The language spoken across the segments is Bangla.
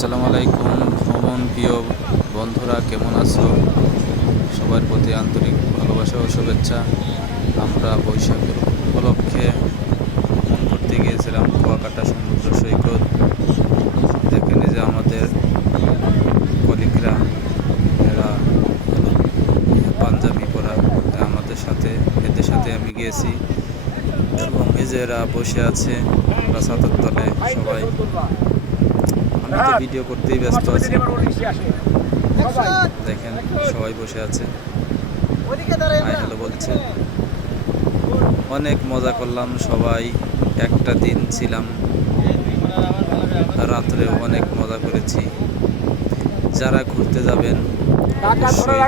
আসসালামু আলাইকুম ভ্রমণ প্রিয় বন্ধুরা, কেমন আছো? সবার প্রতি আন্তরিক ভালোবাসা ও শুভেচ্ছা। আমরা বৈশাখের উপলক্ষে ভ্রমণ করতে গিয়েছিলাম কুয়াকাটা সমুদ্র সৈকত। দেখেন যে আমাদের কলিগরা, এরা পাঞ্জাবি পরা, আমাদের সাথে এদের সাথে আমি গিয়েছি এবং এই যে এরা বসে আছে, আমরা ছাতার তলে সবাই। আমি তো ভিডিও করতেই ব্যস্ত আছি। দেখেন সবাই বসে আছে, হাই হ্যালো বলছে। অনেক মজা করলাম সবাই, একটা দিন ছিলাম, রাত্রে অনেক মজা করেছি। যারা ঘুরতে যাবেন অবশ্যই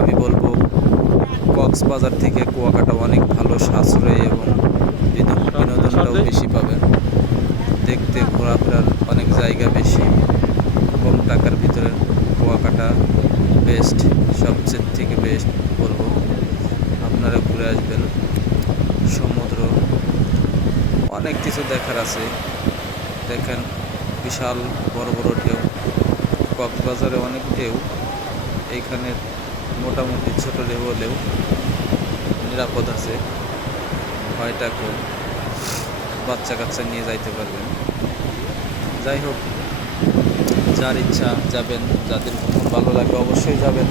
আমি বলবো কক্সবাজার থেকে কুয়াকাটা অনেক ভালো, সাশ্রয় এবং বিনোদনটাও বেশি পাবেন। দেখতে ঘোরাফেরার অনেক জায়গা বেশি, কম টাকার ভিতরে কুয়াকাটা বেস্ট, সবচেয়ে থেকে বেস্ট বলবো। আপনারা ঘুরে আসবেন। সমুদ্র, অনেক কিছু দেখার আছে। দেখেন বিশাল বড় বড় ঢেউ, কক্সবাজারে অনেক ঢেউ, এইখানে মোটামুটি ছোট ঢেউ হলেও নিরাপদ আছে, ভয়টা কম, বাচ্চা কাচ্চা নিয়ে যাইতে পারবেন। যাই হোক, যার ইচ্ছা যাবেন, যাদের ভালো লাগে অবশ্যই যাবেন।